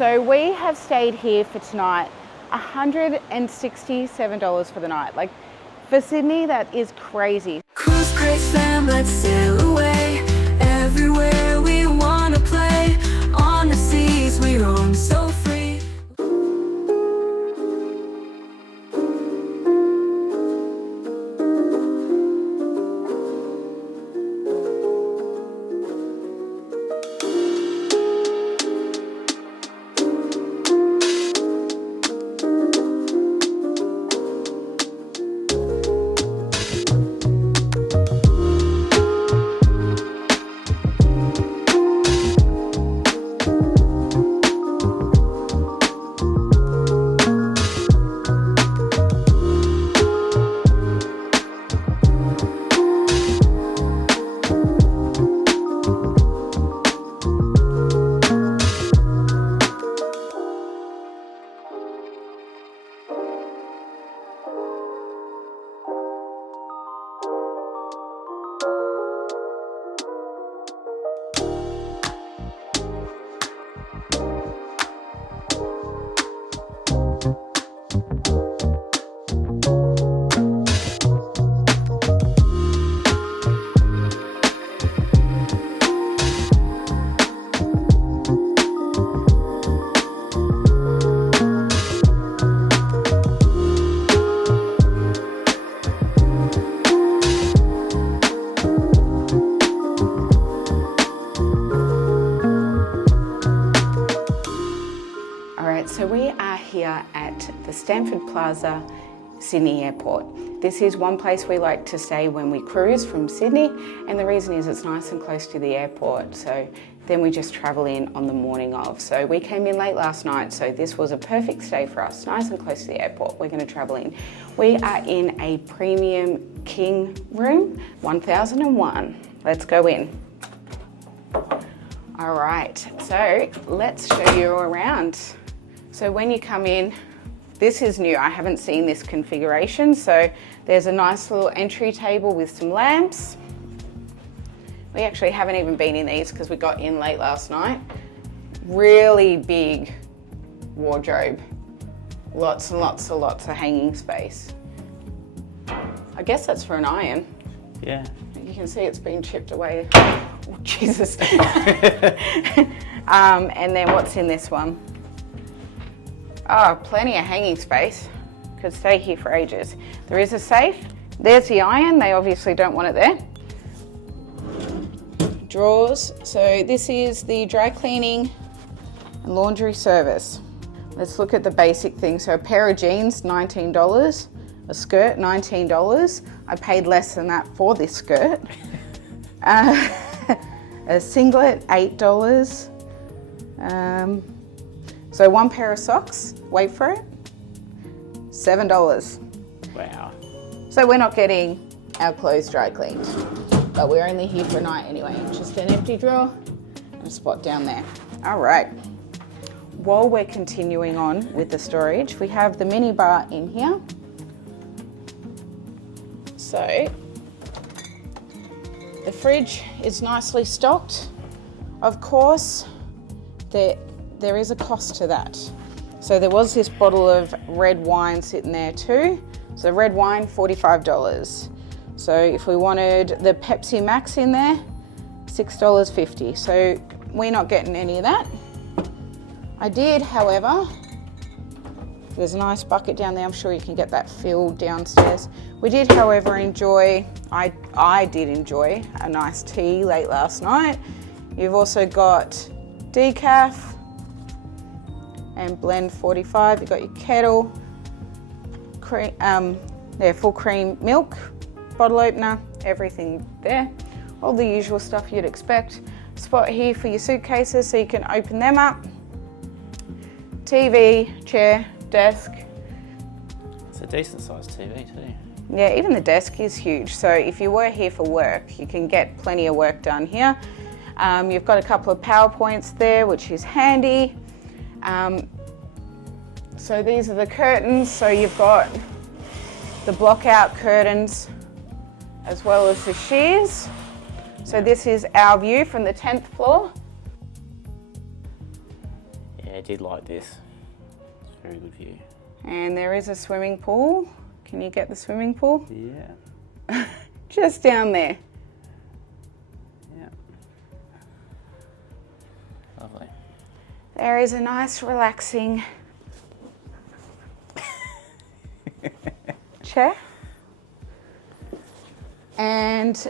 So we have stayed here for tonight, $167 for the night. Like, for Sydney, that is crazy. Cruise, Crazed fam, let's sail away. Everywhere we wanna play. On the seas we roam so free. So we are here at the Stamford Plaza Sydney Airport. This is one place we like to stay when we cruise from Sydney, and the reason is it's nice and close to the airport, so then we just travel in on the morning of. So we came in late last night, so this was a perfect stay for us, nice and close to the airport. We're going to travel in. We are in a premium king room, 1001. Let's go in. All right, so let's show you around. So when you come in, this is new. I haven't seen this configuration. So there's a nice little entry table with some lamps. We actually haven't even been in these because we got in late last night. Really big wardrobe. Lots and lots of hanging space. I guess that's for an iron. Yeah. You can see it's been chipped away. Oh, Jesus. And then what's in this one? Oh, plenty of hanging space. Could stay here for ages. There is a safe. There's the iron. They obviously don't want it there. Drawers. So this is the dry cleaning and laundry service. Let's look at the basic things. So a pair of jeans, $19. A skirt, $19. I paid less than that for this skirt. A singlet, $8. So one pair of socks, wait for it, $7. Wow. So we're not getting our clothes dry cleaned, but we're only here for a night anyway. Just an empty drawer and a spot down there. All right. While we're continuing on with the storage, we have the mini bar in here. So the fridge is nicely stocked. Of course, there is a cost to that. So there was this bottle of red wine sitting there too. So red wine, $45. So if we wanted the Pepsi Max in there, $6.50. So we're not getting any of that. I did, however, there's a nice bucket down there. I'm sure you can get that filled downstairs. We did, however, enjoy, I did enjoy a nice tea late last night. You've also got decaf and blend 45. You've got your kettle, cream, full cream milk, bottle opener, everything there. All the usual stuff you'd expect. Spot here for your suitcases so you can open them up. TV, chair, desk. It's a decent sized TV too. Yeah, even the desk is huge. So if you were here for work, you can get plenty of work done here. You've got a couple of PowerPoints there, which is handy. So these are the curtains. So you've got the block out curtains as well as the shears. So this is our view from the 10th floor. Yeah, did like this. It's a very good view. And there is a swimming pool. Can you get the swimming pool? Yeah. Just down there. Yeah. Lovely. There is a nice relaxing chair. And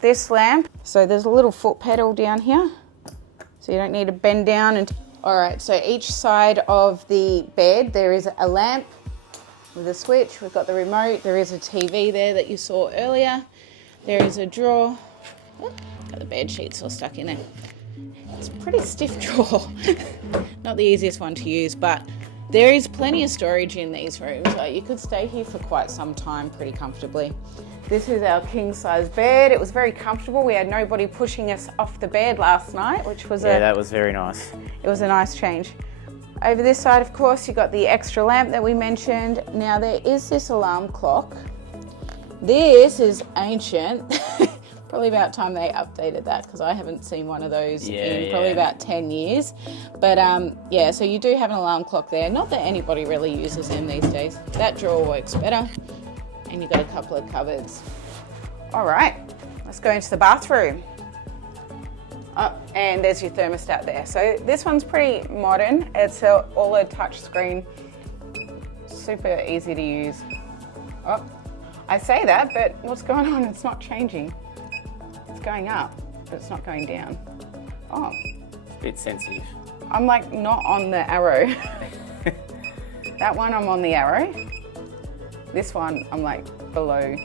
this lamp. So there's a little foot pedal down here. So you don't need to bend down. And all right, so each side of the bed, there is a lamp with a switch. We've got the remote. There is a TV there that you saw earlier. There is a drawer. Oh, got the bed sheets all stuck in there. It's a pretty stiff drawer. Not the easiest one to use, but there is plenty of storage in these rooms. You could stay here for quite some time pretty comfortably. This is our king size bed. It was very comfortable. We had nobody pushing us off the bed last night, which was that was very nice. It was a nice change. Over this side, of course, you got the extra lamp that we mentioned. Now there is this alarm clock. This is ancient. Probably about time they updated that, because I haven't seen one of those in probably about 10 years. But yeah, so you do have an alarm clock there. Not that anybody really uses them these days. That drawer works better. And you've got a couple of cupboards. All right, let's go into the bathroom. Oh, and there's your thermostat there. So this one's pretty modern. It's all a touch screen. Super easy to use. Oh, I say that, but what's going on? It's not changing. It's going up, but it's not going down. Oh. It's a bit sensitive. I'm like not on the arrow. That one I'm on the arrow. This one I'm like below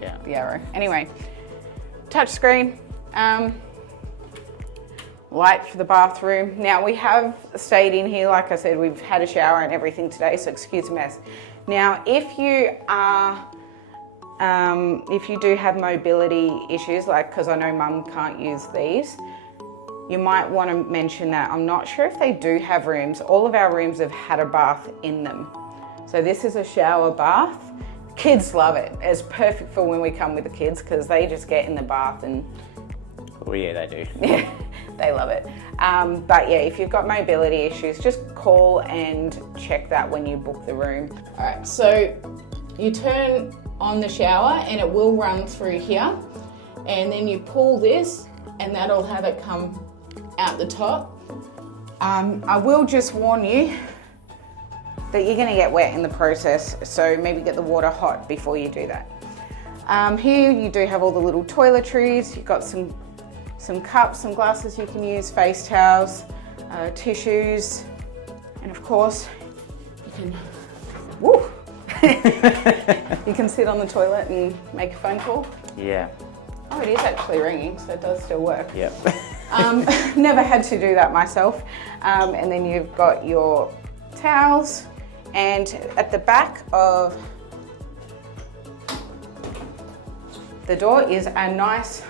the arrow. Anyway, touch screen. Light for the bathroom. Now we have stayed in here, like I said, we've had a shower and everything today, so excuse the mess. Now, if you do have mobility issues, like, because I know Mum can't use these, you might want to mention that. I'm not sure if they do have rooms. All of our rooms have had a bath in them. So this is a shower bath. Kids love it. It's perfect for when we come with the kids, because they just get in the bath and... Oh yeah, they do. Yeah, they love it. But yeah, if you've got mobility issues, just call and check that when you book the room. All right, so you turn on the shower and it will run through here, and then you pull this and that'll have it come out the top. I will just warn you that you're going to get wet in the process, so maybe get the water hot before you do that. Here you do have all the little toiletries. You've got some cups, some glasses you can use, face towels, tissues, and of course you can, woo, you can sit on the toilet and make a phone call. Yeah. Oh, it is actually ringing, so it does still work. Yep. Never had to do that myself. And then you've got your towels, and at the back of the door is a nice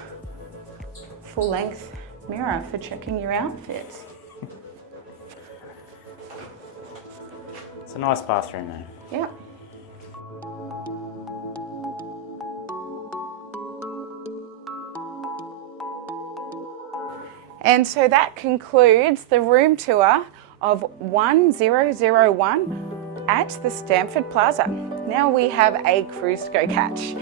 full-length mirror for checking your outfits. It's a nice bathroom though. Yep. And so that concludes the room tour of 1001 at the Stamford Plaza. Now we have a cruise to go catch.